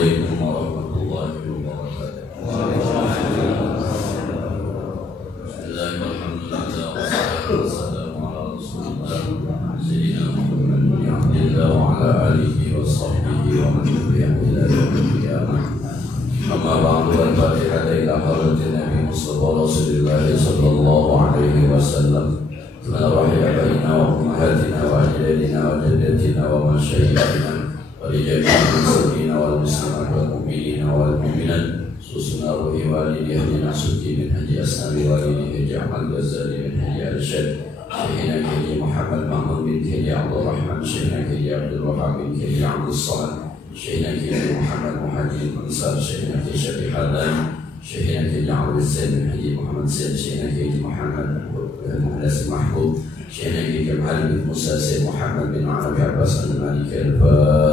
Assalamualaikum warahmatullahi wabarakatuh. Bismillahirrahmanirrahim. Wassalamu ala Rasulillah Sayyidina Muhammad bin Abdillah wa ala alihi wa sahbihi wa man tabi'ahum ila yaumil qiyamah. Amma ba'du, al-Fatihah ila hadratin Nabi Mustafa Rasulillah sallallahu alaihi wasallam. Bismillahirrahmanirrahim. Wa ummahatina wa ajdadina wa jaddatina wa masyayikhina ولجميع المسلمين والمسلمات والمؤمنين والمؤمنات خصوصا روحي والدي اهدنا سكي من هدي اسلام والدي جعل الغزالي من هدي الشد شيخنا كيدي محمد محمود بن كيدي عبد الرحمن شيخنا كيدي عبد الوهاب بن كيدي عبد الصمد شيخنا كيدي محمد محمد الانصار شيخنا كيدي شفيع حدان شيخنا كيدي عبد الزين من هدي محمد زين شيخنا كيدي محمد مخلص محبوب شيخنا كيدي جمال بن موسى سيد محمد بن عربي عباس المالك الفاتحة.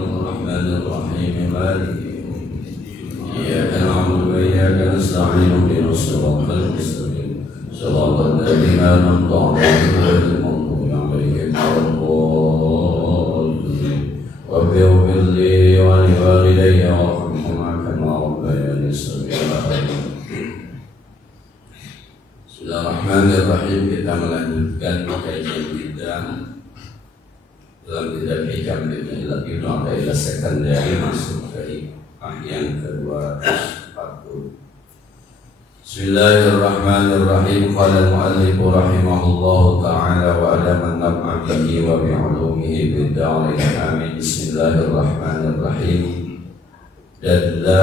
الرحمن الرحيم مالك إياك نعبد وإياك نستعين اهدنا الصراط المستقيم صراط الذين أنعمت عليهم غير المغضوب عليهم ولا الضالين. رب اغفر لي ولوالدي وارحمهما كما ربياني صغيرا. Bismillahirrahmanirrahim. Kita melanjutkan kajian kita dalam kitab Hikam Ibnu Athaillah Sekandari, masuk ke yang ke-240. Bismillahirrahmanirrahim. Qala al-mu'allif rahimahullahu ta'ala wa adama an-naf'a bihi wa bi'ulumihi bid-da'ri amin. Bismillahirrahmanirrahim. Dalla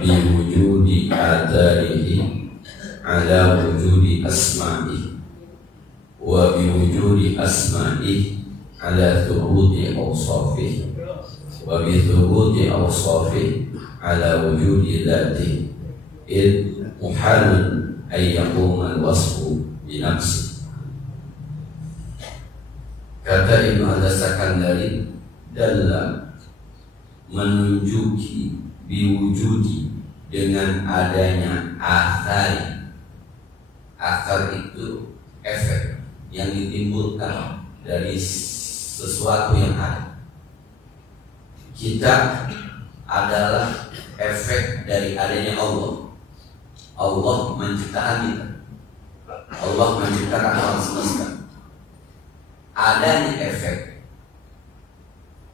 biwujudi adarihi ala wujudi asma'ihi wa biwujudi asma'ihi ala thubuti awsafihi wa bi thubuti awsafihi ala wujudi dhatihi id muhalun ay yaquma al-wasfu bi nafsi. Kata Ibnu Al-Sakandari, dalla menunjuki biwujudi dengan adanya athari. Athar itu efek yang ditimbulkan dari sesuatu yang ada. Kita adalah efek dari adanya Allah. Allah menciptakan kita. Allah menciptakan alam semesta. Adanya efek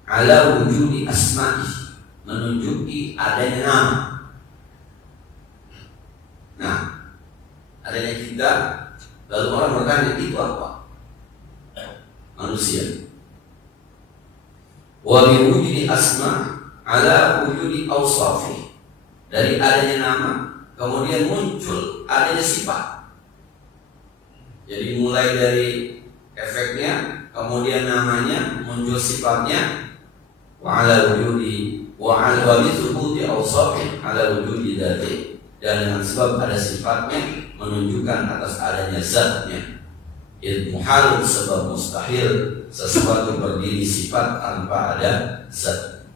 ala wujudi asma'i, menunjuki adanya nama. Nah, adanya kita, lalu orang bertanya, itu apa? Manusia. Wa bi wujudi asma' ala wujudi awsafi, dari adanya nama kemudian muncul adanya sifat. Jadi mulai dari efeknya, kemudian namanya, muncul sifatnya. Wa ala wujudi wa ala bi thubuti awsafi ala wujudi dzati, dan dengan sebab ada sifatnya menunjukkan atas adanya zatnya. Id muhalun, sebab mustahil sesuatu berdiri sifat tanpa ada zat.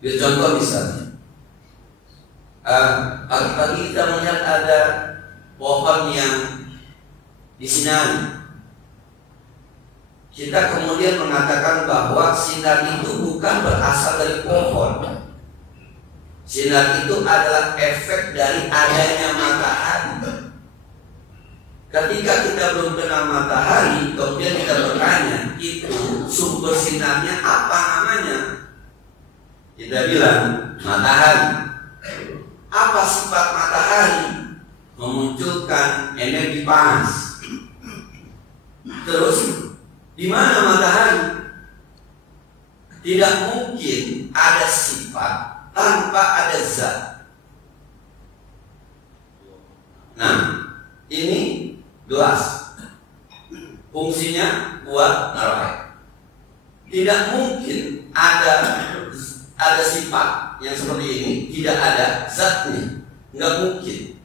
Contoh misalnya, pagi-pagi kita melihat ada pohon yang disinari. Kita kemudian mengatakan bahwa sinar itu bukan berasal dari pohon. Sinar itu adalah efek dari adanya matahari. Ketika kita belum kenal matahari, kemudian kita bertanya, itu sumber sinarnya apa namanya? Kita bilang matahari. Apa sifat matahari? Memunculkan energi panas. Terus di mana matahari? Tidak mungkin ada sifat tanpa ada zat. Nah, ini gelas, fungsinya buat naruh air. Tidak mungkin ada sifat yang seperti ini tidak ada zatnya. Nggak mungkin.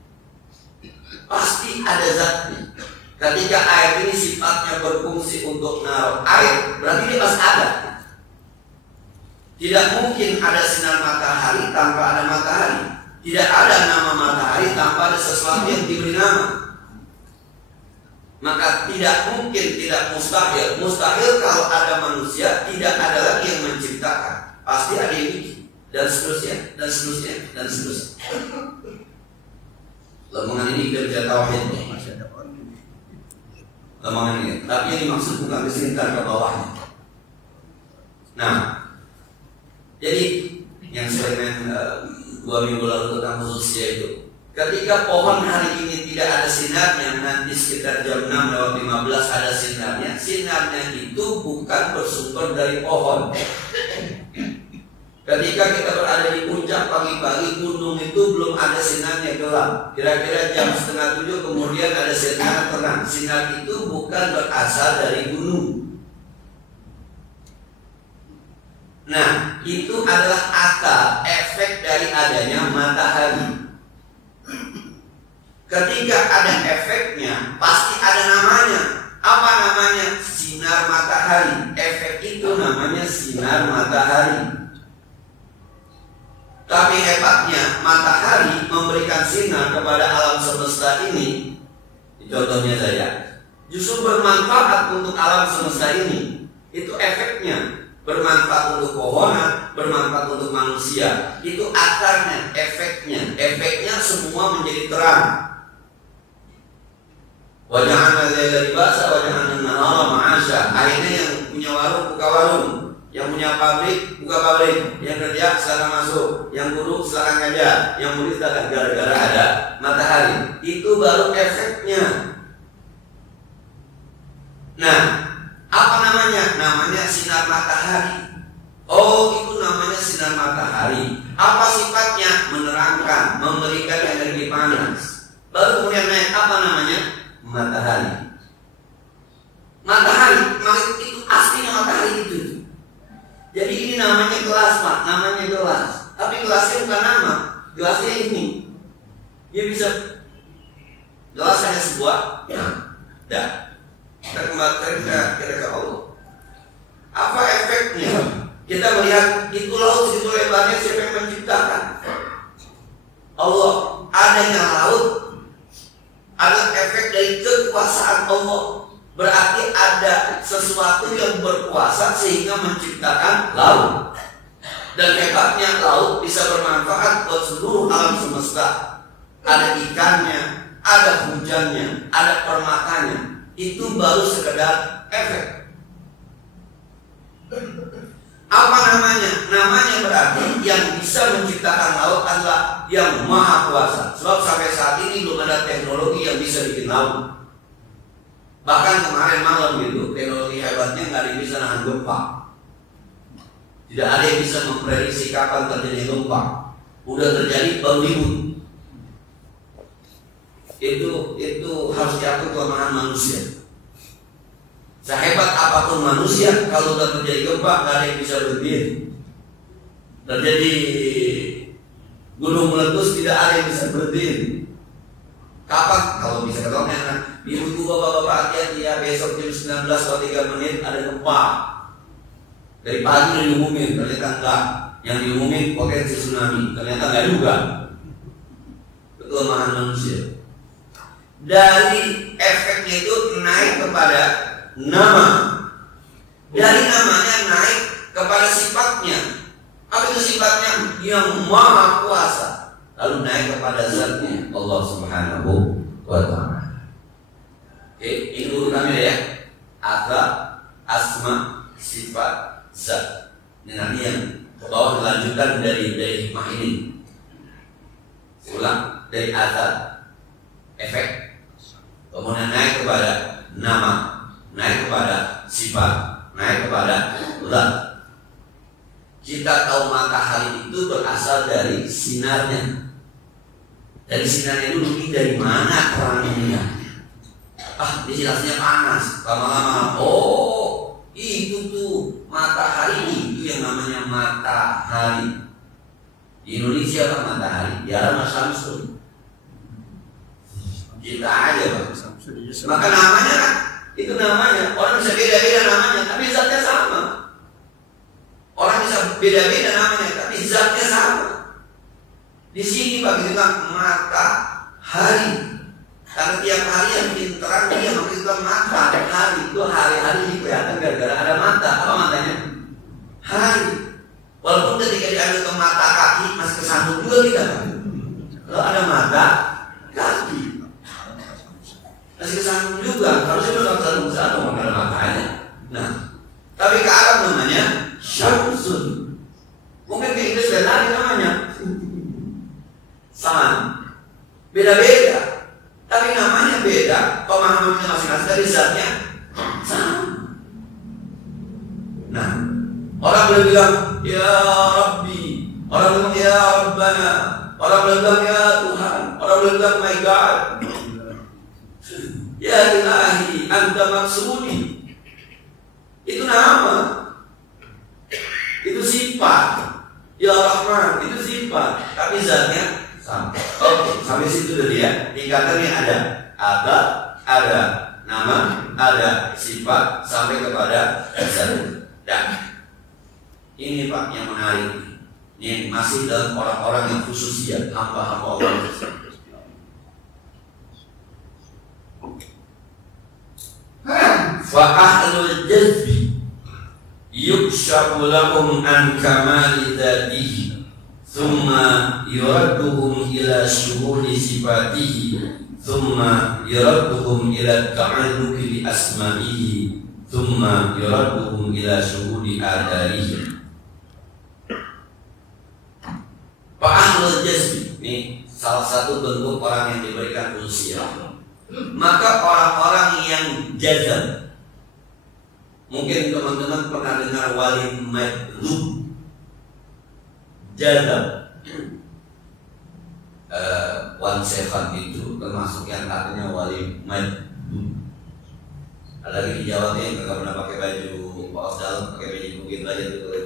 Pasti ada zatnya. Ketika air ini sifatnya berfungsi untuk naruh air, berarti dia pasti ada. Tidak mungkin ada sinar matahari tanpa ada matahari. Tidak ada nama matahari tanpa ada sesuatu yang diberi nama. Maka tidak mungkin, tidak mustahil. Mustahil kalau ada manusia, tidak ada lagi yang menciptakan. Pasti ada yang bikin. Dan seterusnya, dan seterusnya, dan seterusnya. Lemongan ini kita bisa tauhid. Lemongan ini. Tapi yang dimaksud bukan kesintar ke bawahnya. Nah, jadi yang saya 2 minggu lalu tentang khususnya itu, ketika pohon hari ini tidak ada sinarnya, nanti sekitar jam 6:15 ada sinarnya. Sinarnya itu bukan bersumber dari pohon. Ketika kita berada di puncak pagi-pagi, gunung itu belum ada sinarnya, gelap. Kira-kira jam 6:30 kemudian ada sinar terang. Sinar itu bukan berasal dari gunung. Nah, itu adalah akar, efek dari adanya matahari. Ketika ada efeknya, pasti ada namanya. Apa namanya? Sinar matahari. Efek itu namanya sinar matahari. Tapi hebatnya, matahari memberikan sinar kepada alam semesta ini. Contohnya saja, justru bermanfaat untuk alam semesta ini. Itu efeknya. Bermanfaat untuk pohonan, bermanfaat untuk manusia. Itu akarnya, efeknya. Efeknya semua menjadi terang. Wajahana laila libasa, wajahana nahara ma'asya. Akhirnya yang punya warung buka warung, yang punya pabrik buka pabrik, yang kerja silakan masuk, yang guru silakan ngajar, yang murid silakan, gara-gara ada matahari. Itu baru efeknya. Nah, apa namanya? Namanya sinar matahari. Oh, itu namanya sinar matahari. Apa sifatnya? Menerangkan, memberikan energi panas. Baru kemudian naik, apa namanya? Matahari. Matahari, itu aslinya matahari itu. Jadi ini namanya gelas, Pak. Namanya gelas. Tapi gelasnya bukan nama. Gelasnya ini. Dia bisa. Gelas hanya sebuah. Ya. Dah. Kita kembali ke Allah. Apa efeknya? Kita melihat itu laut, itu lebarnya, siapa yang menciptakan? Allah. Adanya laut adalah efek dari kekuasaan Allah. Berarti ada sesuatu yang berkuasa sehingga menciptakan laut. Dan hebatnya laut bisa bermanfaat buat seluruh alam semesta. Ada ikannya, ada hujannya, ada permatanya. Itu baru sekedar efek. Apa namanya? Namanya berarti yang bisa menciptakan laut adalah yang maha kuasa. Sebab sampai saat ini belum ada teknologi yang bisa bikin laut. Bahkan kemarin malam gitu, teknologi hebatnya nggak ada yang bisa nahan gempa. Tidak ada yang bisa memprediksi kapan terjadi gempa. Udah terjadi baru ribut. Itu harus diakui kelemahan manusia. Sehebat apapun manusia, kalau sudah terjadi gempa, nggak ada yang bisa berdiri. Terjadi gunung meletus, tidak ada yang bisa berdiri. Kapan? Kalau bisa ketemu ibu bapak-bapak hati-hati ya, besok jam 19:03 menit ada gempa. Dari pagi udah diumumin, ternyata enggak. Yang diumumin potensi tsunami, ternyata enggak juga. Kelemahan manusia. Dari efeknya itu naik kepada nama. Dari namanya naik kepada sifatnya. Apa itu sifatnya? Yang maha kuasa. Lalu naik kepada zatnya Allah Subhanahu wa ta'ala. Oke, ini urutannya ya. Akhlak, asma, sifat, zat. Ini nanti yang ke bawah dilanjutkan dari hikmah ini. Ulang, dari azat, efek, kemudian naik kepada nama, naik kepada sifat, naik kepada zat. Kita tahu matahari itu berasal dari sinarnya. Dari sinarnya dulu, ini dari mana terangnya? Ah, jelasnya panas. Lama-lama, oh, itu tuh matahari, itu yang namanya matahari. Di Indonesia apa matahari? Ya Mas Samsul. Kita aja Pak. Maka namanya kan, itu namanya. Orang bisa beda-beda namanya, tapi zatnya sama. Orang bisa beda-beda namanya, tapi zatnya sama. Di sini bagi kita matahari. Karena tiap hari yang bikin terang dia, maka kita ketika diambil ke mata kaki masih kesandung juga tidak? Kalau ada mata kaki masih kesandung juga, harusnya kalau kesandung ada matanya. Nah, tapi ke Arab namanya syamsun. Mungkin ke Inggris dan lain namanya sun. Beda-beda, tapi namanya beda, pemahamannya masing-masing dari zatnya sama. Nah, orang boleh bilang ya Rabbi, orang bilang ya Rabbana, orang boleh bilang ya Tuhan, orang boleh bilang my God, ya Ilahi, Anta maksudi. Itu nama, itu sifat. Ya Rahman, itu sifat, tapi zatnya sama. Oke, sampai situ dulu ya. Tingkatannya ada nama, ada sifat, sampai kepada zat. Dan ini Pak yang menarik. Ini masih dalam orang-orang yang khususiyat, hamba-hamba Allah. Fa ahlul jazbi yukshafu lahum an kamali dzatihi thumma yuradduhum ila syuhudi sifatihi thumma yuradduhum ila ta'alluqi bi asma'ihi thumma yuradduhum ila syuhudi adarihi. Fa ahlul jazbi ini salah satu bentuk orang yang diberikan khususiyah. Maka orang-orang yang jazam, mungkin teman-teman pernah dengar wali madlub. Jazam Wan Sevan itu termasuk yang katanya wali madlub. Ada lagi di Jawa nih nggak pernah pakai baju kaos dalam, pakai baju bukit aja tuh.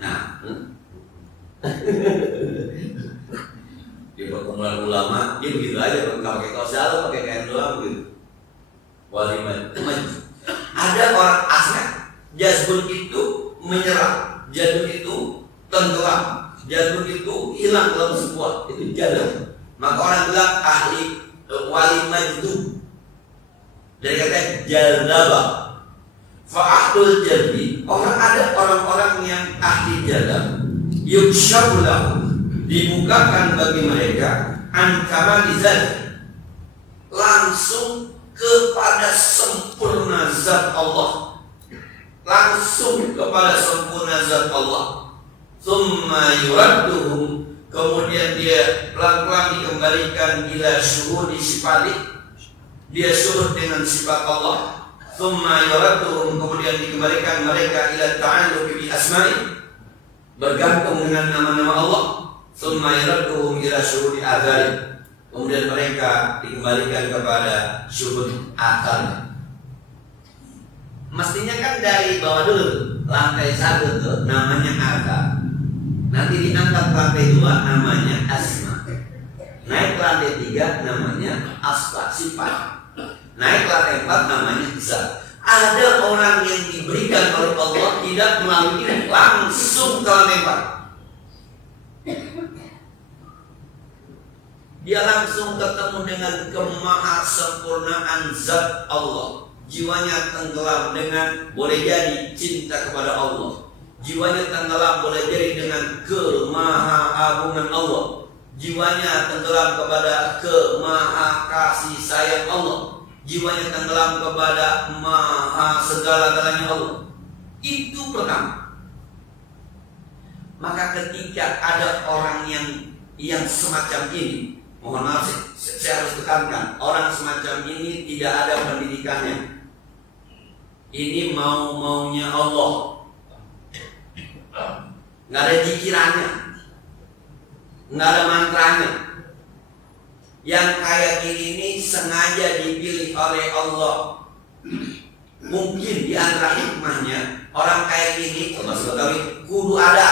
Nah, di perkumpulan ulama dia begitu aja, nggak pakai kaos dalam, pakai kain doang gitu. Wali madlub. Ada orang asli jazbun itu menyerah, jazbun itu tenggelam, jazbun itu hilang dalam sebuah, itu jazbun. Maka orang bilang ahli wali madlub dari kata jazaba. Fa'ahdul jazbi, ada orang-orang yang ahli jazab, yukshafu lahum, dibukakan bagi mereka an kamali zat, langsung kepada sempurna zat Allah, langsung kepada sempurna zat Allah. Tsumma yuradduhum, kemudian dia pelan-pelan dikembalikan ila syuhudi sifati, dia syuhud dengan sifat Allah. Tsumma yuradduhum, kemudian dikembalikan mereka ila ta'alluqi bi asma'i, bergantung dengan nama-nama Allah. Tsumma yuradduhum ila syuhudi adari, kemudian mereka dikembalikan kepada syuhud akal. Mestinya kan dari bawah dulu, lantai 1 tuh namanya akal, nanti diangkat ke lantai 2 namanya asma, naik ke lantai 3 namanya asma sifat, naik ke lantai 4 namanya zat. Ada orang yang diberikan oleh Allah tidak melalui ini, langsung ke lantai 4. Dia langsung ketemu dengan kemahasempurnaan zat Allah. Jiwanya tenggelam dengan, boleh jadi cinta kepada Allah. Jiwanya tenggelam boleh jadi dengan kemahaagungan Allah. Jiwanya tenggelam kepada kemaha kasih sayang Allah. Jiwanya tenggelam kepada maha segala-galanya Allah. Itu pertama. Maka ketika ada orang yang semacam ini, mohon maaf, saya harus tekankan, orang semacam ini tidak ada pendidikannya. Ini mau-maunya Allah, nggak ada jikirannya, nggak ada mantranya. Yang kayak ini sengaja dipilih oleh Allah. Mungkin di antara hikmahnya orang kayak gini, kudu ada,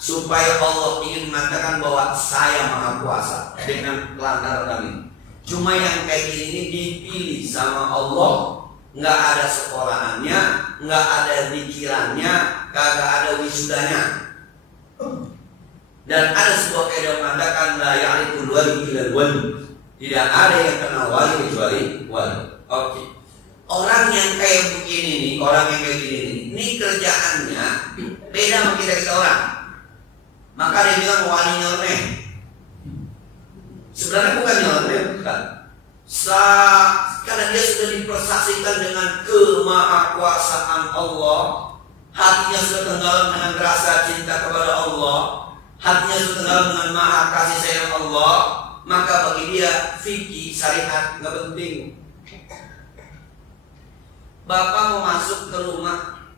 supaya Allah ingin mengatakan bahwa saya maha kuasa dengan pelantaran ini. Cuma yang kayak gini ini dipilih sama Allah, nggak ada sekolahannya, nggak ada pikirannya, kagak ada wisudanya. Dan ada sebuah kaidah mengatakan la ya'riful wali illa wali, tidak ada yang kenal wali kecuali wali. Oke. Orang yang kayak begini nih, orang yang kayak gini nih, ini kerjaannya beda sama kita orang. Maka dia bilang wali nyeleneh. Sebenarnya bukan nyeleneh, bukan. Karena dia sudah dipersaksikan dengan kemahakuasaan Allah, hatinya sudah tenggelam dengan rasa cinta kepada Allah, hatinya sudah tenggelam dengan maha kasih sayang Allah, maka bagi dia fikih syariat nggak penting. Bapak mau masuk ke rumah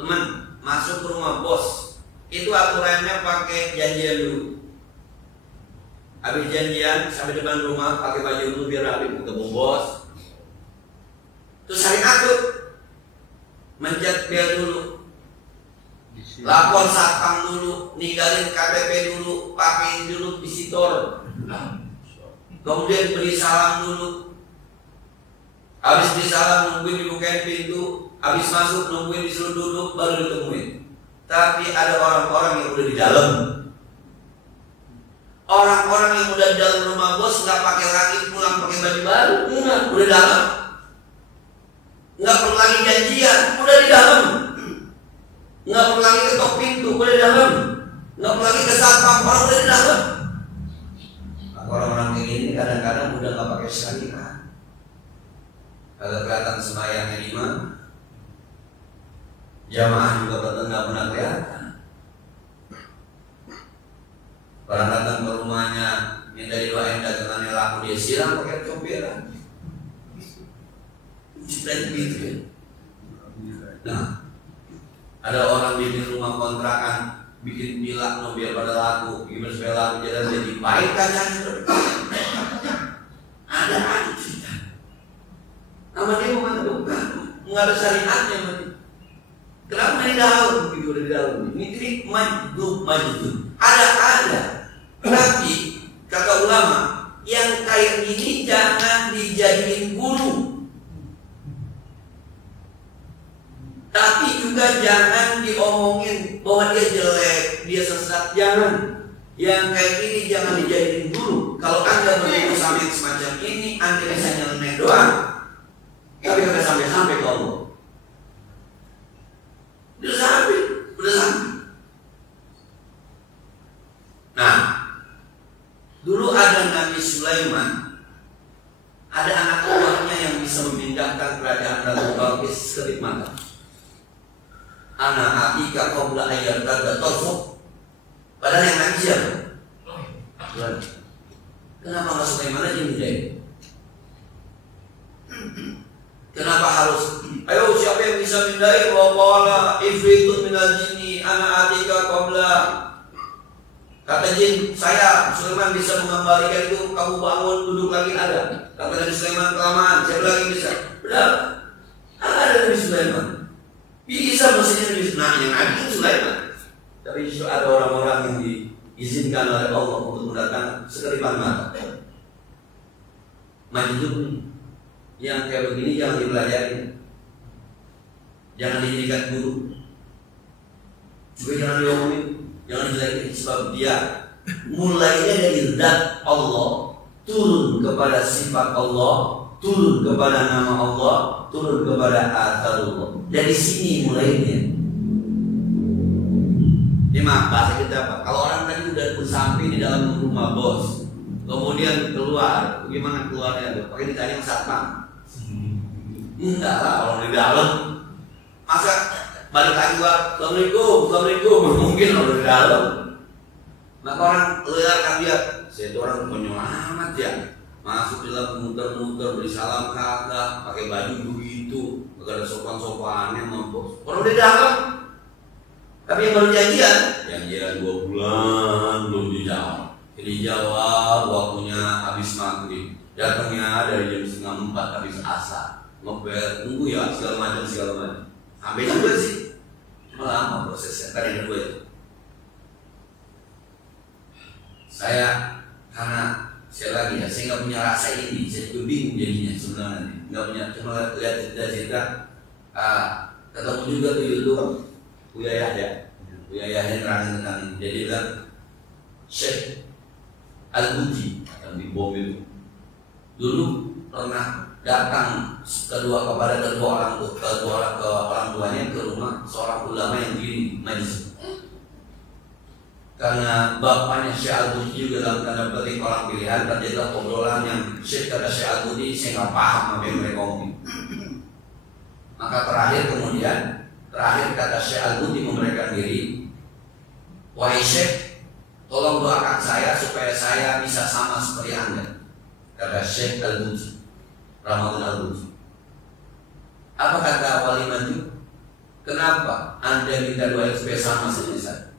teman, masuk ke rumah bos, itu aturannya pakai janjian dulu. Habis janjian sampai depan rumah pakai baju dulu biar rapi, ketemu bos. Terus hari atur mencet bel dulu, lapor satpam dulu, ninggalin KTP dulu, pakai dulu visitor, kemudian beri salam dulu. Habis beri salam nungguin dibukain pintu, habis masuk nungguin disuruh duduk baru ditemuin. Tapi ada orang-orang yang udah di dalam. Orang-orang yang udah di dalam rumah bos nggak pakai lagi pulang pakai baju baru, enggak, udah dalam. Nggak perlu lagi janjian, udah di dalam. Nggak perlu lagi ketok pintu, udah di dalam. Nggak perlu lagi ke satpam, orang udah di dalam. Orang-orang kayak gini kadang-kadang udah nggak pakai syariat. Kalau kelihatan semayangnya di mana, jamaah juga nggak pernah kelihatan. Orang datang ke rumahnya minta didoain dagangannya laku, dia siram pakai comberan. Dan gitu ya. Nah, ada orang bikin rumah kontrakan, bikin bilak no biar pada laku, gimana supaya laku jadi baik kacanya. Ada cerita. Nama dia mau mana bukan? Nggak ada syariatnya mati. Kenapa di dalam? Begitu udah di dalam. Ini maju. Ada. Tapi kata ulama, yang kayak gini jangan dijadiin guru. Tapi juga jangan diomongin bahwa dia jelek, dia sesat, jangan. Yang kayak gini jangan dijadiin guru. Kalau Anda berilmu sampai semacam ini, Anda bisa nyeleneh doang. Tapi nggak sampai ke Allah. Udah sampai. Nah, dulu ada Nabi Sulaiman, ada anak buahnya yang bisa memindahkan kerajaan Ratu Balkis kedip mata. Anak Atika qabla ayyartada tarfuk. Padahal yang Nabi siapa? Kenapa nggak Sulaiman aja mindahin? Kenapa harus? Ayo siapa yang bisa mindahin? Waqala ifritun minal jinni ana Atika qabla. Kata jin, saya Sulaiman bisa mengembalikan itu, kamu bangun duduk lagi ada. Kata Nabi Sulaiman kelamaan, siapa lagi bisa? Benar, ada Nabi Sulaiman. Bisa mesinnya Nabi Sulaiman. Nah, yang ada itu Sulaiman. Tapi justru ada orang-orang yang diizinkan oleh Allah untuk mendatangkan sekedipan mata. Majnun yang kayak begini jangan dipelajari, jangan dijadikan guru, juga jangan diomongin. Jangan dijelekin, sebab dia mulainya dari zat Allah, turun kepada sifat Allah, turun kepada nama Allah, turun kepada asalullah. Dari sini mulainya. Ini mah bahasa kita apa? Kalau orang tadi udah bersampai di dalam rumah bos, kemudian keluar, bagaimana keluarnya? Pakai ditanya satpam? Enggak lah, kalau di dalam. Masa balik lagi buat Assalamualaikum mungkin orang di dalam. Maka orang lihat kan dia, saya itu orang penyelamat ya, masuk dalam muter-muter beri salam kagak, pakai baju begitu, gak ada sopan-sopannya mampus. Orang di dalam. Tapi yang baru janjian 2 bulan belum dijawab. Dijawab waktunya habis maghrib, datangnya dari jam 3:30 habis asar, ngebel tunggu ya segala macam. Sampai juga sih, cuma lama prosesnya. Kan yang kedua itu, saya karena saya lagi ya, saya nggak punya rasa ini, saya juga bingung jadinya sebenarnya. Nggak punya, cuma lihat cerita. Ketemu juga tuh YouTube Buya Yahya nerangin tentang ini. Jadi bilang Syekh Al-Buti yang di bom itu dulu pernah datang kepada kedua orang tuanya ke rumah seorang ulama yang di majlis. Karena bapaknya Syekh Al-Budi juga dalam tanda petik orang pilihan, terjadilah obrolan yang Syekh kata Syekh Al-Budi saya nggak paham apa yang mereka ngomong. Maka terakhir kata Syekh Al-Budi memberikan diri, wahai Syekh, tolong doakan saya supaya saya bisa sama seperti Anda. Kata Syekh Al-Budi, Ramadan Al-Budi. Apa kata Wali Maju? Kenapa Anda minta doa supaya sama seperti saya?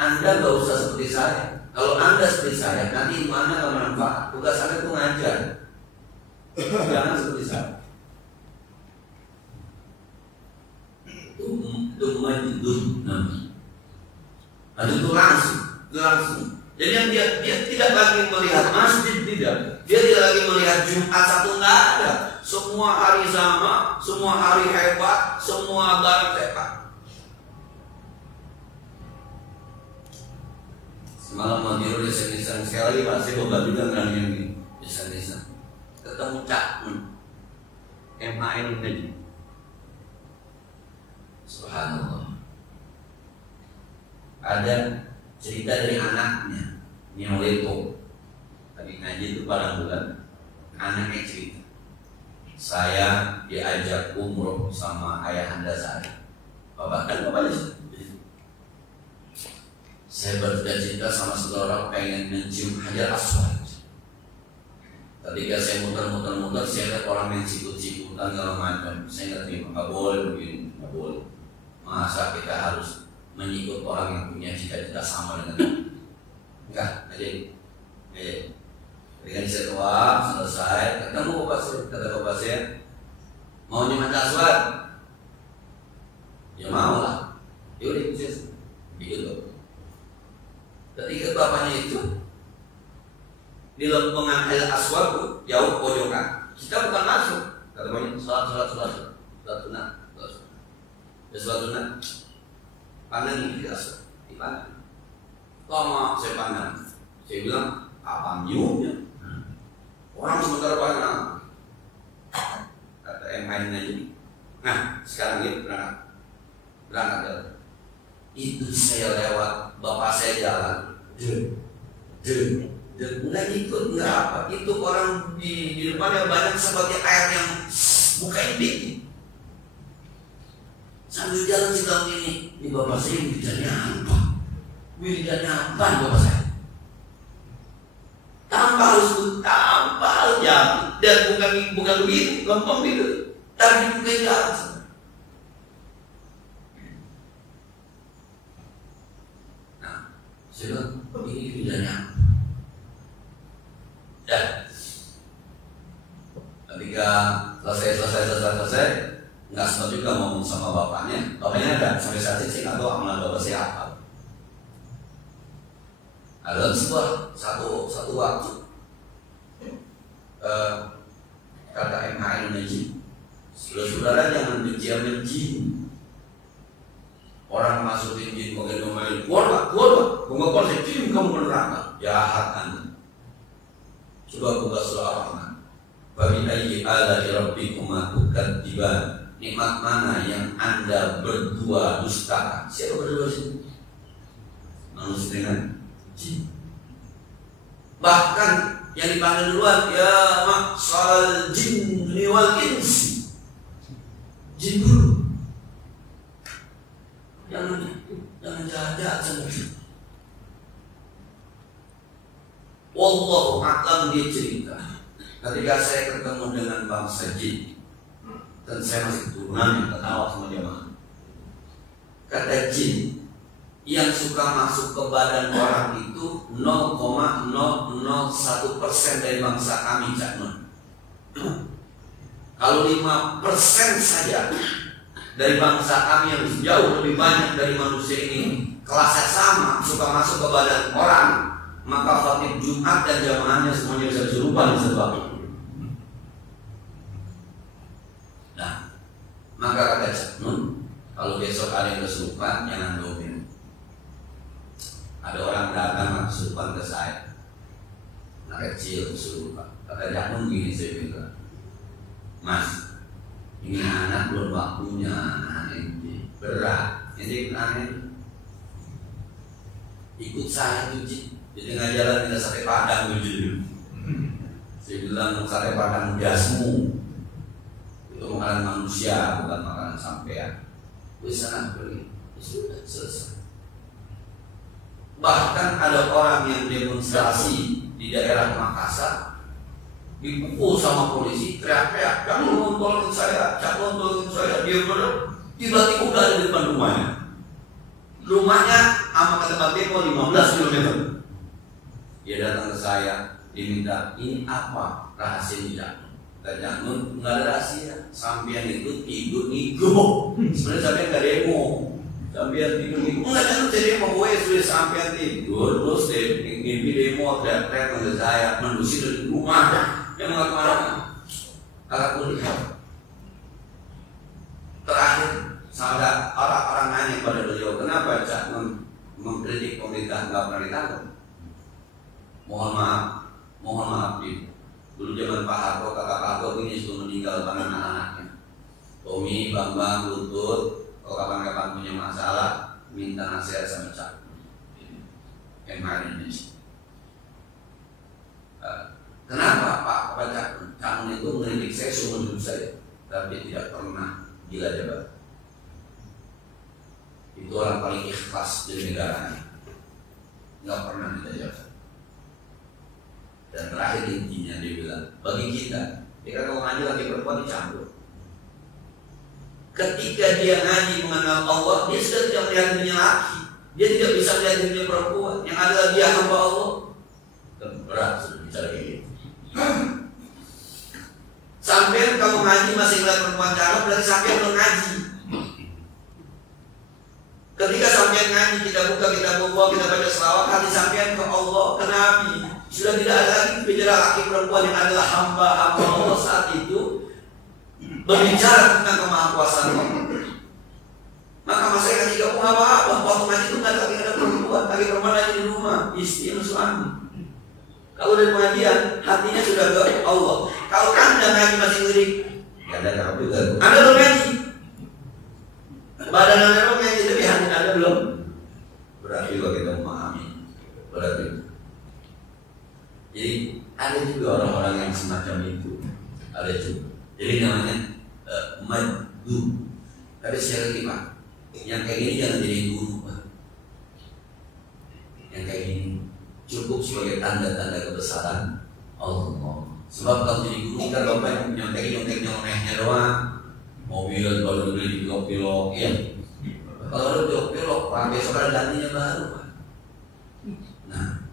Anda gak usah seperti saya. Kalau Anda seperti saya, nanti ilmu Anda gak bermanfaat. Tugas Anda itu ngajar. Jangan seperti saya. Itu majidun namanya. Itu langsung. Jadi yang dia tidak lagi melihat masjid, tidak. Dia tidak lagi melihat Jumat satu, nggak ada. Semua hari sama, semua hari hebat, semua barang hebat. Semalam mau tidur di Desa sekali lagi pasti bapak juga dengan yang ini Desa ketemu Cak MHN tadi. Subhanallah. Ada cerita dari anaknya Nyoleto. Tadi ngaji itu pada bulan anaknya cerita, saya diajak umroh sama ayahanda saya. Bapaknya saya bercita-cita sama seseorang pengen mencium Hajar Aswad. Ketika saya muter-muter, saya lihat orang main sikut-sikutan segala macam. Saya nggak terima, nggak boleh begini, nggak boleh. Masa kita harus mengikut orang yang punya cita-cita sama dengan kita? Enggak, jadi ketika saya tua selesai, ketemu kata bapak saya, mau nyium Hajar Aswad? Ya mau lah. Yaudah, ikut. Ketika bapaknya itu di lempengan Hajar Aswad jauh pojokan, kita bukan masuk. Kata bapaknya, salat sunat. Pandang ini tidak dipandang. Lama saya pandang, saya bilang apa nyiumnya? Orang sementara pandang. Kata main aja. Nah sekarang dia berangkat. Itu saya lewat, bapak saya jalan. Nggak ikut, nggak apa. Itu orang di depannya banyak seperti air yang bukain pintu. Sambil jalan sedang ini bapak saya wiridannya apa? Bapak saya. Tanpa harus jatuh. Dan bukan begitu, lempeng gitu. Tapi bukan jalan. Saya bilang, ini pilihannya. Dan ketika selesai, nggak sempat juga ngomong sama bapaknya. Bapaknya ada sampai saat ini saya nggak tahu amalan bapak saya apa. Ada satu waktu kata MHN Najib, saudara jangan benci. Orang masukin jin pakai domain, keluar, bunga saya cium kamu ke neraka. Jahat Anda. Coba buka surah Ar-Rahman. Bagi ayyi ala rabbikuma tukadziban. Nikmat mana yang Anda berdua dustakan? Siapa berdua sih? Manusia dengan jin. Bahkan yang dipanggil duluan, ya maksal jinni wal insi. Jin dulu. Jangan jahat sama kita. Wallahu a'lam, dia cerita. Ketika saya ketemu dengan bangsa jin, dan saya masih turunan yang ketawa sama jamaah. Kata jin, yang suka masuk ke badan orang itu 0,001% dari bangsa kami, Cak Nun. Kalau 5% saja dari bangsa kami yang jauh lebih banyak dari manusia ini kelasnya sama, suka masuk ke badan orang, maka khatib Jumat dan jamaahnya semuanya bisa kesurupan sebab. Nah, maka kata Cak Nun, kalau besok ada yang kesurupan jangan domin. Ada orang datang kesurupan ke saya, anak kecil kesurupan. Kata Jakun gini, saya bilang, Mas, ini anak belum waktunya anak ente, berat, ente ikut anak ikut saya tuh, di tengah jalan kita sate padang tuh. Saya bilang sate padang jasmu, itu makanan manusia bukan makanan sampean. Bisa beli, sudah selesai. Bahkan ada orang yang demonstrasi di daerah Makassar dipukul sama polisi, teriak-teriak, jangan tolongin saya, dia benar, tiba-tiba udah ada di depan rumahnya. Rumahnya sama ke tempat demo 15 km. Dia datang ke saya, diminta, ini apa rahasianya? Dan Janun nggak ada rahasia, sampean itu tidur ngigo. Sebenarnya sampean nggak demo, sampean tidur ngigo. Nggak Janun saya demo, gue sudah sampean tidur terus mimpi demo, teriak-teriak ke saya, mengusir dari rumah. Yang mana kakak kuliah terakhir sahabat orang-orang nanya pada beliau, kenapa Cak mengkritik pemerintah nggak pernah ditangkap? Mohon maaf dulu zaman Pak Harto, kakak Pak Harto ini sudah meninggal karena anak-anaknya Tommy, Bambang, Lutut. Kalau kapan-kapan punya masalah minta nasihat sama Cak kemarin ini. Kenapa Pak Cakun itu mengkritik saya seumur hidup saya, tapi tidak pernah gila jabatan. Itu orang paling ikhlas dari negaranya, nggak pernah gila jabatan. Dan terakhir intinya dia bilang, bagi kita, dia kan kalau ngaji lagi perempuan dicampur. Ketika dia ngaji mengenal Allah, dia sudah tidak melihat dirinya laki, dia tidak bisa melihat dirinya perempuan, yang adalah dia hamba Allah. Berat sudah bicara kayak gitu. Sampai kamu ngaji masih melihat perempuan cakep, berarti sampai belum ngaji. Ketika sampai ngaji, kita buka Allah, kita baca selawat, hati sampai ke Allah, ke Nabi. Sudah tidak ada lagi bicara laki perempuan yang adalah hamba Allah saat itu berbicara tentang kemahakuasaan Allah. Maka masa ngaji kamu apa-apa, waktu ngaji itu nggak lagi ada perempuan, lagi perempuan aja di rumah, istri dan suami. Kalau dari pengajian, hatinya sudah ke Allah. Kalau Anda ngaji masih lirik, ya ada cakep juga. Anda belum ngaji. Badan Anda belum ngaji, tapi hati Anda belum. Berarti juga kita memahami. Berarti. Jadi ada juga orang-orang yang semacam itu. Ada juga. Jadi namanya madu. Tapi sekali lagi Pak, yang kayak gini jangan jadi guru Pak. Yang kayak gini cukup sebagai tanda-tanda kebesaran Allah. Sebab kalau jadi guru kan bapak nyontek-nyonteknya doang. Mobil baru beli pilok-pilok, iya. Kalau ada pilok-pilok, besok ada gantinya baru. Nah,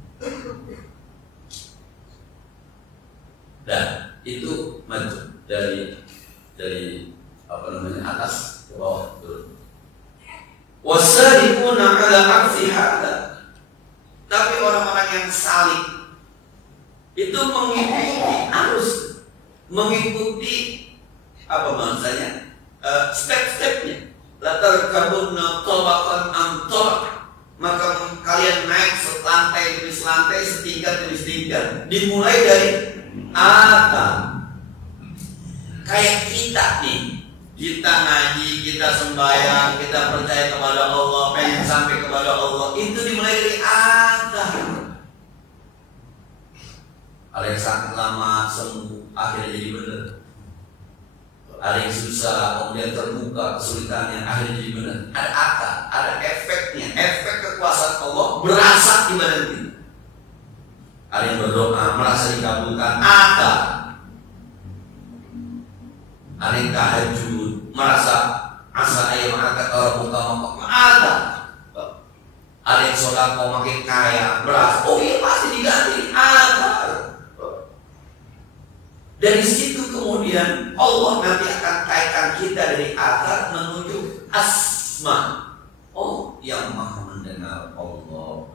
dan itu maju dari apa namanya atas ke bawah turun. Wasariquna ala aksi hada. Tapi orang-orang yang salih itu mengikuti apa maksudnya step-stepnya. Latar kabunna tabaqan an tabaq, maka kalian naik selantai demi selantai, setingkat demi setingkat. Dimulai dari atap. Kayak kita nih, kita ngaji, kita sembahyang, kita percaya kepada Allah, pengen sampai kepada Allah, itu dimulai dari atap. Ada yang sakit lama sembuh, akhirnya jadi benar. Ada yang susah, kemudian terbuka kesulitannya, akhirnya jadi benar. Ada akal, ada efeknya, efek kekuasaan Allah berasa di badan kita. Ada yang berdoa merasa dikabulkan, akal. Ada yang tahajud merasa asa ayam angkat orang utama, ada. Ada yang sodako makin kaya berasa, oh iya pasti diganti, ada. Dari situ kemudian Allah nanti akan kaitkan kita dari akal menuju asma. Oh yang maha mendengar Allah.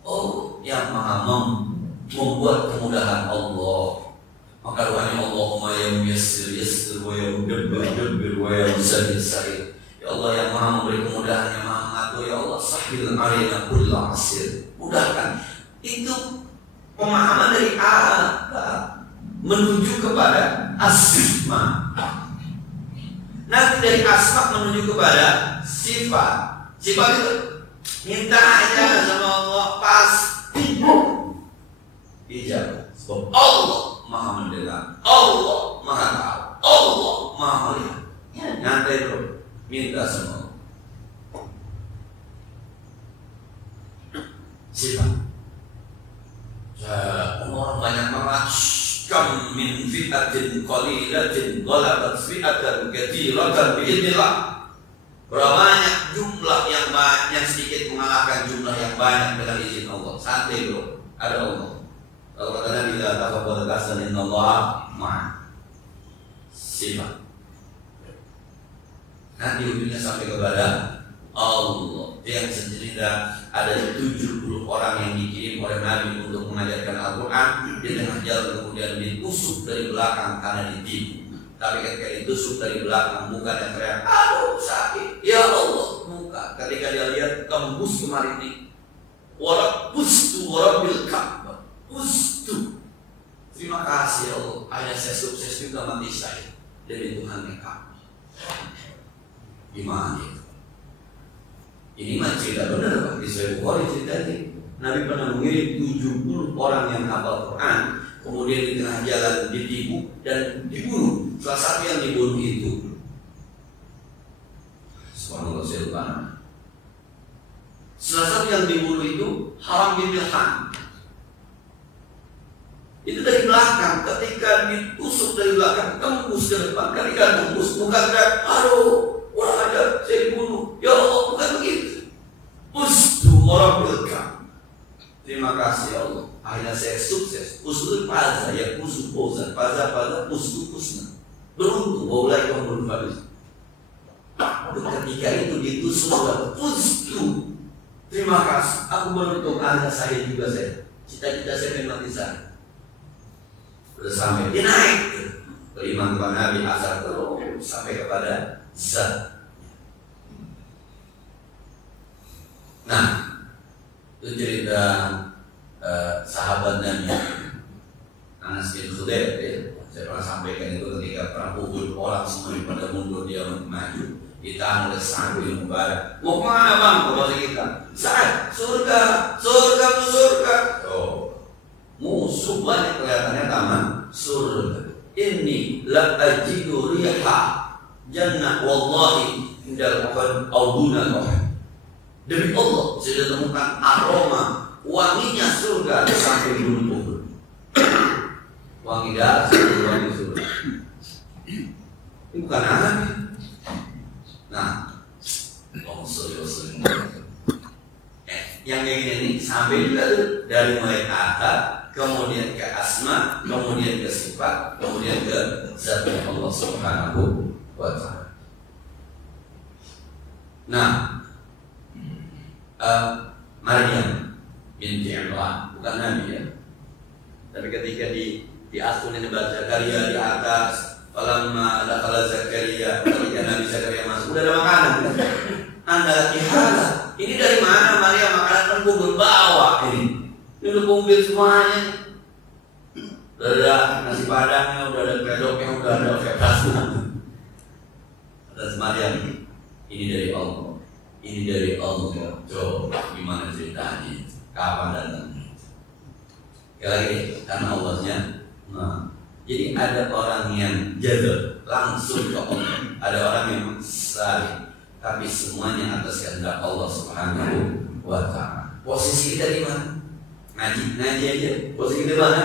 Oh yang maha membuat kemudahan Allah. Maka doanya Allahumma ya muyassir yassir wa ya mudabbir dabbir wa ya musahhil sahhil. Ya Allah yang maha memberi kemudahan, yang maha mengatur, ya Allah sahhil alaina kulla asir. Mudahkan. Itu pemahaman dari akal. menuju kepada asma. Nanti dari asma menuju kepada sifat. Sifat itu minta aja sama Allah pasti dijawab. Sebab Allah Maha mendengar, Allah Maha tahu, Allah Maha melihat. Nyantai bro, minta sama Allah. Sifat. Orang banyak banget. Kam min fi'atin qalilatin ghalabat fi'atan katsiratan biidznillah. Berapa banyak jumlah yang banyak sedikit mengalahkan jumlah yang banyak dengan izin Allah. Santai bro, ada Allah. Kalau kata Nabi la taqabbal kasan innallaha ma'a. Sifat. Nanti ujungnya sampai kepada Allah. Yang secerita ada 70 orang yang dikirim oleh Nabi untuk mengajarkan Al-Quran. Di tengah jalan kemudian ditusuk dari belakang karena ditipu. Tapi ketika ditusuk dari belakang, bukan yang teriak aduh sakit, ya Allah, bukan. Ketika dia lihat tembus kemarin ini, warabustu warabil Ka'bah, bustu. Terima kasih ya Allah, ayah saya sukses juga mati saya dari Tuhan yang Ka'bah. Gimana itu? Ini mah cerita benar Pak, di Sahih Bukhari ceritanya. Nabi pernah mengirim 70 orang yang hafal Quran, kemudian di tengah jalan ditipu dan dibunuh. Salah satu yang dibunuh itu, subhanallah saya lupa. Salah satu yang dibunuh itu Haram bin Milhan. Itu dari belakang, ketika ditusuk dari belakang, tembus ke depan. Ketika tembus, bukan teriak, aduh, orang ajar, saya dibunuh. Ya Allah, bukan begitu. Ustu warabil Ka'bah. Terima kasih ya Allah. Akhirnya saya sukses. Usul paza ya usul poza, paza usul kusna. Beruntung, waulai kaum berfadil. Ketika itu ditusuk sudah ustu. Terima kasih. Aku beruntung. Akhirnya saya juga saya. Cita-cita saya memang di sana. Sudah sampai dia naik ke iman kepada Nabi asal terus sampai kepada zat. Nah, itu cerita sahabat Nabi Anas bin Khudair ya. Saya pernah sampaikan itu ketika perang Uhud, orang semua pada mundur, dia maju, ditahan oleh Sa'ad bin Mubarak. Mau kemana bang? Kalau kita Sa'ad, surga, surga, surga. Oh, musuh banyak kelihatannya taman surga. Ini la ajidu riha jannah wallahi indal qad auduna qad. Demi Allah, saya sudah temukan aroma wanginya surga sampai gunung Uhud. Wangi darah sampai wangi surga. Ini bukan aneh. Nah, yang kayak gini nih sampai juga tuh dari mulai kata, kemudian ke asma, kemudian ke sifat, kemudian ke zat Allah Subhanahu wa Ta'ala. Nah, Maryam binti Imran, bukan Nabi ya. Tapi ketika di akun ini baca Zakaria di atas, falamma dakhala Zakaria, ketika Nabi Zakaria masuk, udah ada makanan. Anda lihat, ini dari mana Maryam? Makanan kan gue berbawa ini. Ini udah kumpul semuanya. Udah ada nasi padangnya, udah ada kedoknya, udah ada kepasnya. Atas Maryam, ini dari Allah. Ini dari Allah. Coba gimana ceritanya? Kapan datangnya? Sekali lagi, karena Allahnya. Nah, jadi ada orang yang jadul langsung ke Allah. Ada orang yang salih, tapi semuanya atas kehendak Allah Subhanahu wa Ta'ala. Posisi kita di mana? Ngaji aja. Posisi kita di mana?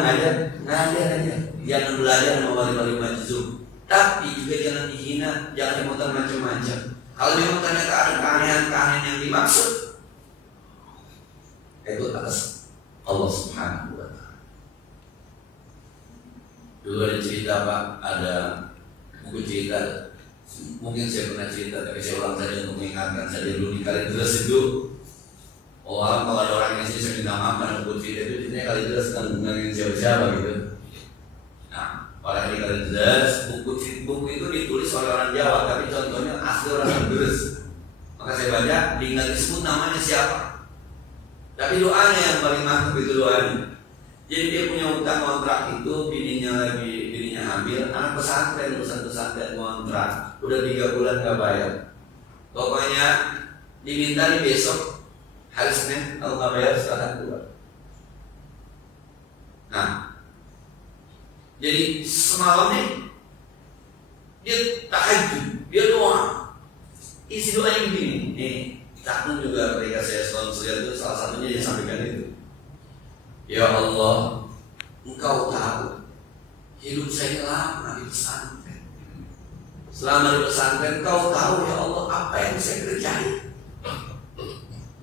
Ngajar aja. Jangan belajar sama wali-wali majzub. Tapi juga jangan dihina, jangan dimutar macam-macam. Kalau memang ternyata ada keanehan-keanehan yang dimaksud, itu atas Allah Subhanahu wa Ta'ala. Dulu ada cerita Pak, ada buku cerita. Mungkin saya pernah cerita, tapi saya ulang saja untuk mengingatkan saja dulu di Kalideres itu. Kalau ada orang yang sini saya minta maaf karena buku cerita itu ceritanya Kalideres kan dengan siapa-siapa gitu. Nah, orang di Kalideres, buku itu ditulis oleh orang Jawa, tapi contohnya asli orang Kalideres. Maka saya baca, di nggak disebut namanya siapa. Tapi doanya yang paling mantap itu doanya. Jadi dia punya utang kontrak itu, bininya hamil, anak pesantren, lulusan pesantren kontrak, udah 3 bulan nggak bayar. Pokoknya diminta nih besok hari Senin, kalau nggak bayar silahkan keluar. Nah, jadi semalam nih dia tahajud, dia doa. Isi doanya begini, nih Cakung juga ketika saya konsul itu salah satunya dia sampaikan itu. Ya Allah, Engkau tahu hidup saya lama di pesantren. Selama di pesantren Engkau tahu ya Allah apa yang saya kerjain.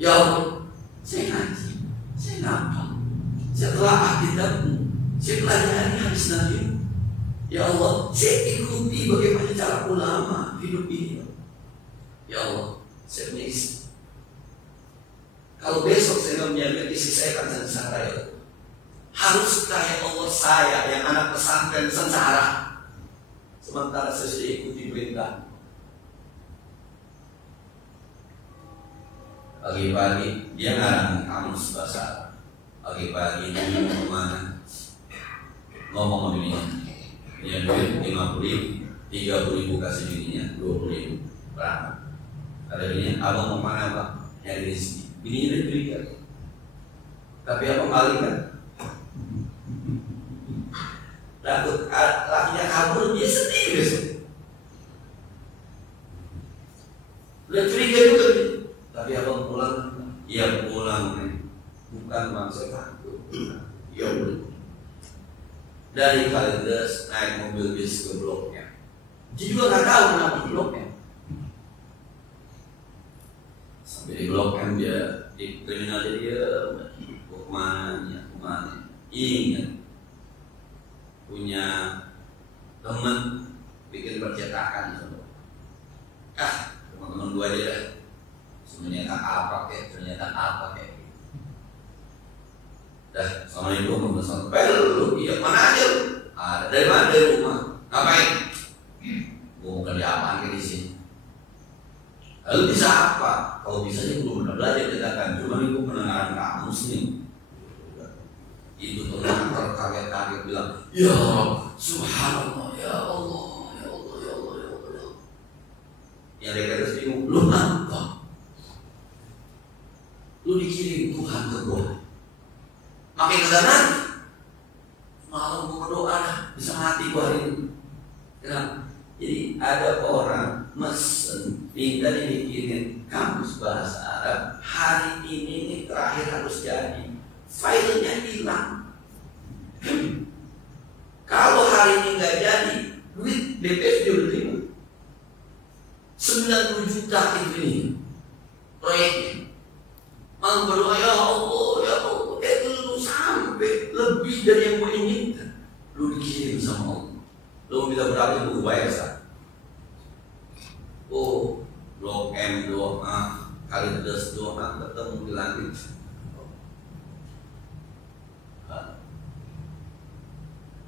Ya Allah, saya ngaji, saya ngapal, saya telah akidatmu, saya pelajari hadis Nabi. Ya Allah, saya ikuti bagaimana cara ulama hidup ini. Ya Allah, saya punya istri. Kalau besok saya nggak menjaga istri saya akan sengsara ya Allah. Haruskah ya Allah saya yang anak pesantren sengsara sementara saya sudah ikuti perintah? Pagi-pagi dia ngarang kamus bahasa Arab. Pagi-pagi dia mau kemana? Ngomong sama bininya, punya duit 50.000, 30.000 kasih bininya, 20.000 berangkat. Kata bininya, abang mau kemana Pak? Nyari rezeki. Bininya udah curiga, tapi abang balik kan? Takut lakinya kabur, dia sedih besok. Udah curiga juga nih. Tapi abang pulang, iya pulang nih. Bukan bangsa takut. Ya udah. Dari Kalideres naik mobil bis ke bloknya. Dia juga nggak tahu kenapa di bloknya. Sampai di blok kan dia di terminal dia kemana? Ingat punya teman bikin percetakan. Teman-teman gua aja dah. Ternyata apa kayak gitu. Dah, Assalamualaikum warahmatullahi wabarakatuh. Iya, mana aja lu? Ada dari mana? Dari rumah. Ngapain? Gua mau kerja apaan kayak di sini? Lalu bisa apa? Kalau bisanya belum pernah belajar katakan, cuma itu pendengaran kamus nih. Itu teman terkaget-kaget bilang, ya Subhanallah, ya Allah, ya Allah, ya Allah, ya Allah. Yang mereka harus bingung, lu apa? Lu dikirim Tuhan ke gua. Makin kesana, malam gua berdoa dah, bisa mati gua hari ini. Kenapa? Jadi ada orang mesen minta dibikinin kamus bahasa Arab. Hari ini nih terakhir harus jadi. Filenya hilang. Kalau hari ini nggak jadi, duit BPS dia udah terima 90 juta itu ini proyeknya. Mau berdoa ya Allah, ya Allah, lu sampai lebih dari yang gue inginkan. Lu dikirim sama Allah. Lu minta berapa gue bayar sah. Oh, blok M doa, Kalideres doa, ketemu di langit.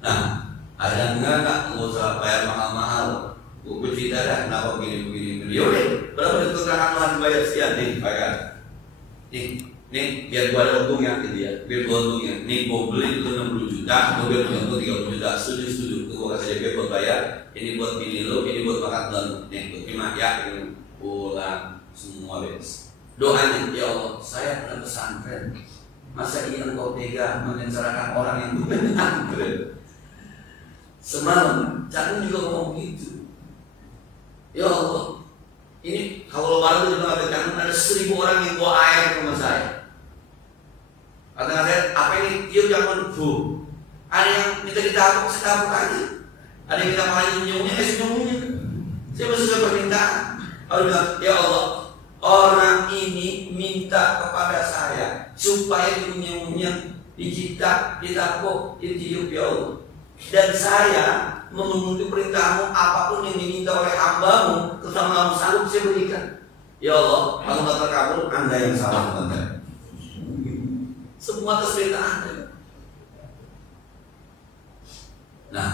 Nah, ada yang nggak usah bayar mahal-mahal. Gue cerita dah, kenapa begini. Yaudah, berapa ditukar Tuhan bayar sekian nih, bayar. Nih, biar gua ada untungnya gitu ya. Biar gua untungnya. Nih, gua beli itu 60 juta, gua biar punya untung 30 juta. Setuju. Itu gua kasih dia buat bayar. Ini buat bini lo, ini buat makan bulan. Nih, buat terima ya. Ini pulang semua beres. Doanya, ya Allah, saya pernah pesantren. Masa iya engkau tega menyengsarakan orang yang bukan pesantren? Semalam, Cakung juga ngomong gitu. Ya Allah, ini kalau lebaran itu juga ada 1.000 orang yang bawa air ke rumah saya. Kata saya, apa ini? Yuk jangan bu. Ada yang minta ditabuk, saya tabuk aja. Ada yang minta malah senyumnya, senyumnya. Saya bersesuai permintaan. Lalu bilang, ya Allah, orang ini minta kepada saya supaya diunyeng-unyeng, dicipta, ditabuk, ditiup ya Allah. Dan saya memenuhi perintahmu, apapun yang diminta oleh hambamu, terutama sanggup saya berikan. Ya Allah, kalau nggak terkabul, Anda yang salah Anda. Semua atas perintah Anda. Nah,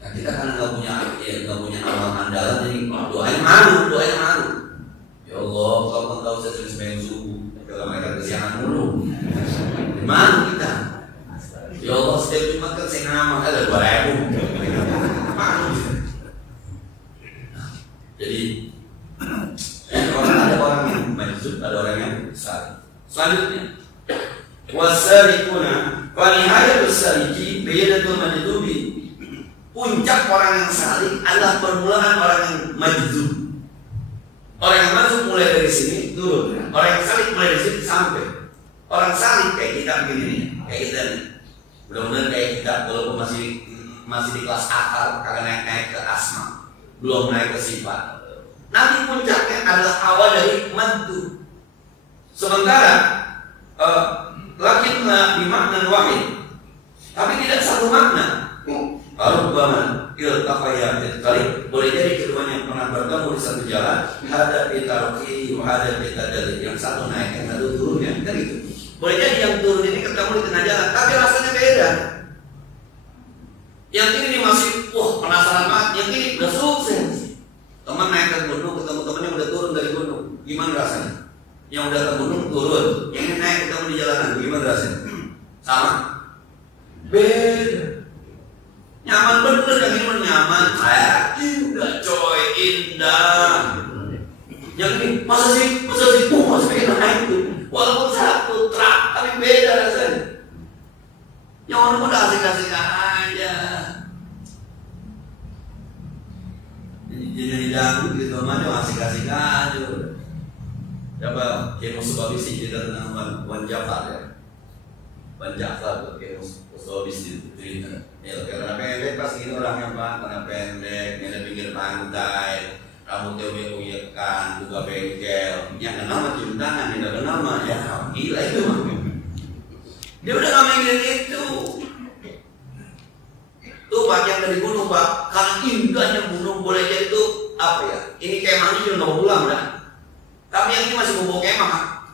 kita karena nggak punya amal andalan, jadi doanya malu. Ya Allah, kalau tahu saya sering sembahyang subuh, kalau mereka kesiangan mulu. Gimana kita? Ya Allah, setiap Jumat kan saya ngamak ada 2.000. Jadi ada orang yang majzub, ada orang yang salih. Selanjutnya, wasariquna wa nihayatus saliki bayyinatul majzubi. Puncak orang yang salih adalah permulaan orang yang majzub. Orang yang majzub mulai dari sini turun. Orang yang salih mulai dari sini sampai. Orang salih kayak kita begini nih, kayak kita nih. Mudah-mudahan kayak kita walaupun masih di kelas akal, kagak naik ke asma, belum naik ke sifat. Nanti puncaknya adalah awal dari mantu. Sementara lakinna bimakna wahid, tapi tidak satu makna. Rubbama iltaqaya kali boleh jadi keduanya pernah bertemu di satu jalan, hada bitarqi wa hada bitadallil, yang satu naik yang satu turun, ya kan gitu. Boleh jadi yang turun ini ketemu di tengah jalan, tapi rasanya beda. Yang ini masih penasaran banget, yang ini udah sukses. Teman naik ke gunung, ketemu teman yang udah turun dari gunung, gimana rasanya? Yang udah ke gunung turun, yang ini naik ketemu di jalanan, gimana rasanya? Sama? Beda. Nyaman bener, yang ini nyaman. Indah coy, indah. Yang ini masa sih, masih pengen naik tuh. Walaupun satu truk, tapi beda rasanya. Yang orang udah asik-asik aja. Jadi dangdut gitu macam asik-asik aja. Coba kayak musuh habis cerita tentang Wan Jafar ya. Wan Jafar tuh kayak musuh habis cerita. Ya karena pendek pas ini orangnya Pak, karena pendek, ada pinggir pantai, rambutnya uyek-uyekan, buka bengkel, yang kenal mah cium tangan, yang tidak kenal mah ya gila itu mah. Dia udah gak mainin itu. Tuh Pak yang dari gunung Pak, karena indahnya gunung boleh jadi tuh apa ya? Ini kemahnya juga nggak pulang dah. Tapi yang ini masih membawa kemah.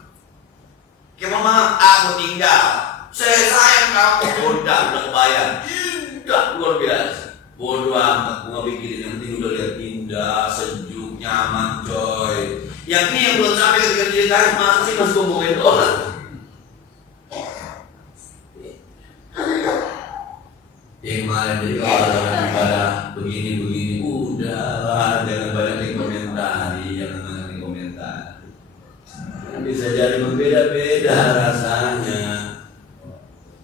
Kemah mah aku tinggal. Saya sayang kamu udah bayar. Indah luar biasa. Bodoh amat, gua bikin yang penting udah lihat indah, sejuk, nyaman, coy. Yang ini yang belum sampai ketika ditarik masa sih masih ngomongin orang. Yang kemarin jadi kalau ada orang ibadah begini udah jangan banyak dikomentari, jangan banyak dikomentari. Bisa jadi berbeda-beda rasanya.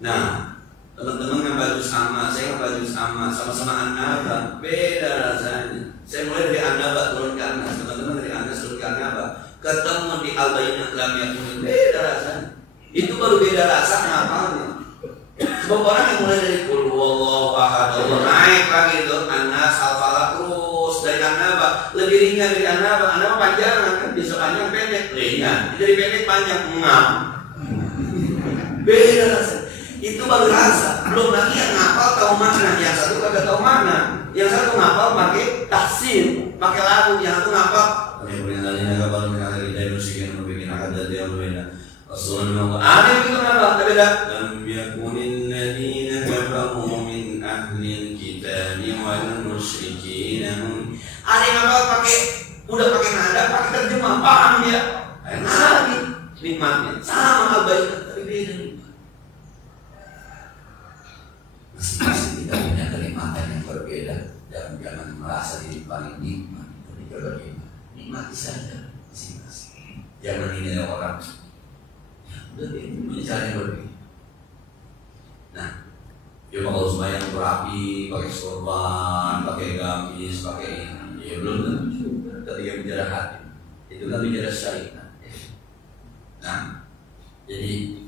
Nah, teman-teman yang baju sama, saya yang baju sama-sama An-Naba, beda rasanya. Saya mulai dari An-Naba turun ke Anas, teman-teman dari Anas turun ke An-Naba, ketemu di Al-Bayyinah Lam Yakun, beda rasanya. Itu baru beda rasanya apanya. Sebab orang yang mulai dari Qul huwallahu ahad, naik lagi itu Anas, Al-Falaq, terus dari An-Naba, lebih ringan dari An-Naba. An-Naba panjang kan, bisa panjang pendek, ringan. Dari pendek panjang, ngam. Beda rasanya. Itu baru rasa, belum lagi yang ngapal tahu makna, yang satu kagak tahu makna, yang satu ngapal pakai tafsir, pakai lagu, yang satu ngapal. Ada yang itu kenapa? Beda. Lam yakunil ladina kafaru min ahlil kitabi wal musyrikin. Ada yang ngapal pakai, udah pakai nada, pakai terjemah, paham dia. Lagi nikmatnya sama Al-Bayyinah, tapi beda. Masing-masing kita punya kenikmatan yang berbeda dan jangan merasa diri paling nikmat ketika bagaimana. Nikmati saja masing-masing. Jangan menilai orang. Udah dia punya cara yang berbeda. Nah, dia kalau sembahyang berapi, pakai sorban, pakai gamis, pakai ini, ya belum tentu. Ketika bicara hati, itu kan bicara syariat. Nah, jadi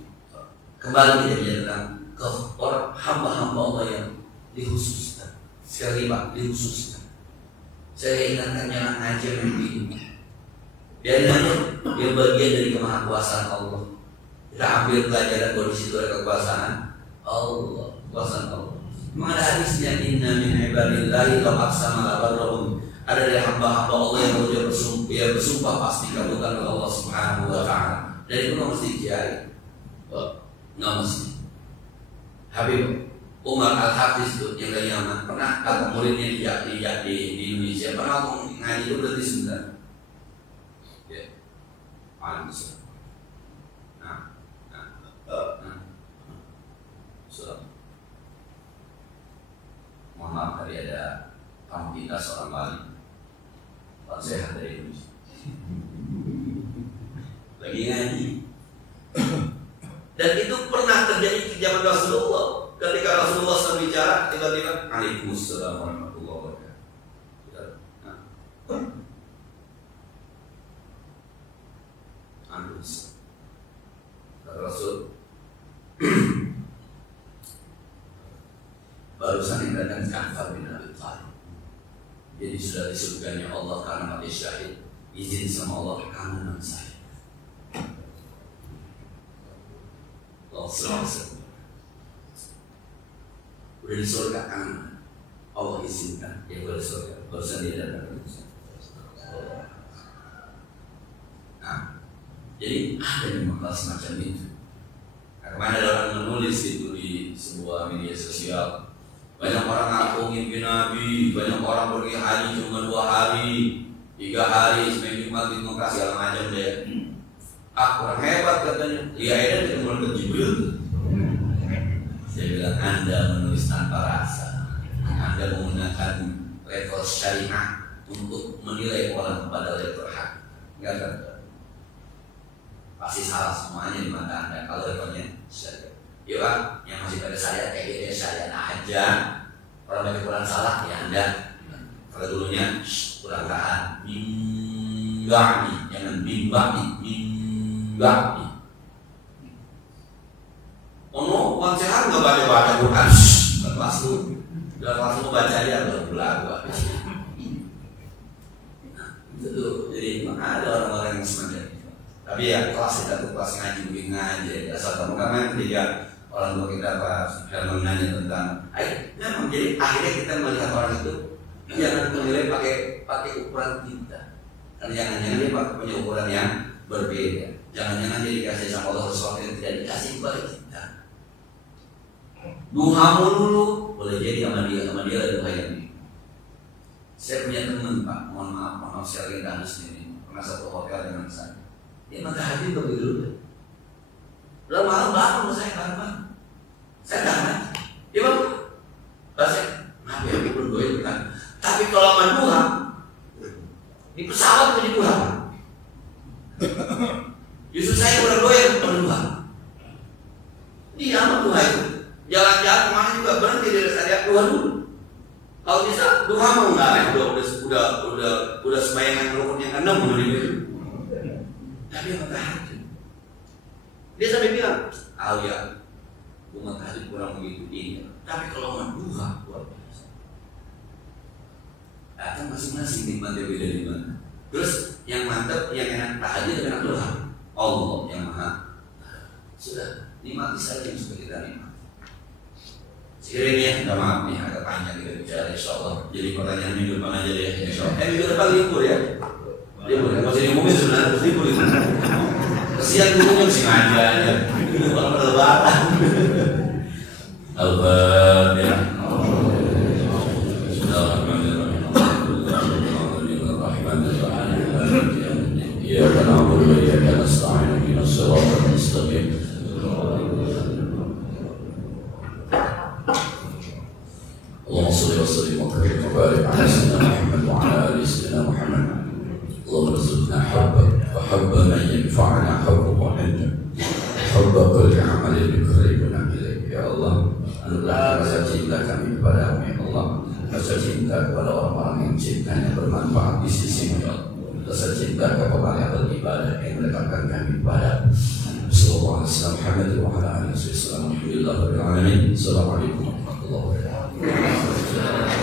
kembali kita bicara tentang ke orang hamba-hamba Allah yang dikhususkan. Sekali Pak, dikhususkan. Saya ingatkan jangan ngaji yang begini. Biarin aja, dia bagian dari kemahakuasaan Allah. Kita ambil pelajaran bahwa di situ ada kekuasaan Allah, kekuasaan Allah. Memang ada hadisnya, inna min ibadillahi law aqsama la barrahum. Ada dari hamba-hamba Allah yang bersumpah pasti kabulkan oleh Allah Subhanahu wa taala. Dan itu nggak mesti kiai, nggak mesti. Habib Umar Al-Hafiz itu yang dari Yaman pernah kata muridnya di Indonesia pernah ngaji itu berarti sebentar. Ya, lagi ngaji. Dan itu pernah terjadi di zaman Rasulullah. Ketika Rasulullah SAW bicara, tiba-tiba Waalaikumsalam warahmatullahi wabarakatuh. Rasul barusan yang datang Ja'far bin Abi Thalib. Jadi sudah di surganya Allah karena mati syahid. Izin sama Allah kamu saya. Allah SWT udah di surga kan, Allah izinkan dia boleh surga. Barusan dia datang. Nah, jadi ada yang bakal semacam itu. Nah, kemana ada orang menulis itu di sebuah media sosial. Banyak orang ngaku mimpi Nabi, banyak orang pergi haji cuma 2 hari, 3 hari, seminggu Jumat di Mekah segala macam deh. Kurang hebat katanya. Dia ada ketemu dengan Jibril. Saya bilang Anda menulis tanpa rasa. Anda menggunakan level syariah untuk menilai orang pada level hak. Enggak kan? Pasti salah semuanya di mata Anda kalau levelnya syariah. Ya Pak, yang masih pada syariat kayak gitu ya syariat aja. Orang banyak kurang salah ya Anda. Kalau dulunya kurang tahan. Bimbang, jangan bimbang, bimbang. Oh, uang sehat nggak baca Quran, nggak kelas lu, udah kelas lu baca aja udah belagu. Itu tuh, jadi ada orang-orang yang semacam itu. Tapi ya kelas kita tuh kelas ngaji begini aja, asal kamu karena ketika orang tua kita pas menanya tentang, memang jadi akhirnya kita melihat orang itu jangan menilai pakai ukuran kita, karena jangan-jangan dia punya ukuran yang berbeda. Jangan-jangan dia dikasih sama Allah sesuatu yang tidak dikasih kepada kita. Duha dulu boleh jadi sama dia ada duha yang ini. Saya punya teman Pak, mohon maaf saya lagi danus ini, pernah satu hotel dengan saya. Dia maka hati begitu. Udah malam bangun saya bangun. Saya jangan. Dia bang, bahasa, kenapa ya aku berdoa itu kan? Tapi kalau sama duha di pesawat punya duha. Justru saya berdoa yang berdoa. Dia sama duha itu. Jalan-jalan kemana juga berhenti dari syariat duha dulu. Kalau bisa duha mau nggak? Udah sembayangan rukun yang ke-6 udah gitu. Tapi yang tahajud. Dia sampai bilang, ya, bunga tahajud kurang begitu ini. Tapi kalau mau duha luar biasa. Kan masing-masing nikmatnya beda di mana. Terus yang mantap, yang enak tahajud, enak duha. Allah yang maha. Sudah nikmati saja yang sudah kita nikmati. Sekiranya ya, minta maaf nih agak panjang kita bicara insyaallah. Jadi pertanyaan minggu depan aja deh insyaallah. Minggu depan libur ya. Libur ya, masih diumumin sebenarnya terus libur itu. Kesian gurunya mesti ngaji aja. Kalau pada lebaran. Al-Fatihah. Bismillahirrahmanirrahim. Iyyaka na'budu wa iyyaka nasta'in. Ihdinas siratal mustaqim. اللهم صل وسلم وبارك على سيدنا محمد وعلى ال سيدنا محمد. اللهم ارزقنا حبك وحب من ينفعنا حبك وحبك حب كل عمل يقربنا اليك ya Allah. Anugerahkan rasa cinta kami kepadamu ya Allah. Rasa cinta kepada orang-orang yang cintanya bermanfaat di sisimu ya Allah. Rasa cinta kepada orang yang beribadah yang mendekatkan kami kepada Sallallahu alaihi wasallam Muhammad wa ala alihi wasallam. Alhamdulillah rabbil alamin. Assalamualaikum warahmatullahi wabarakatuh.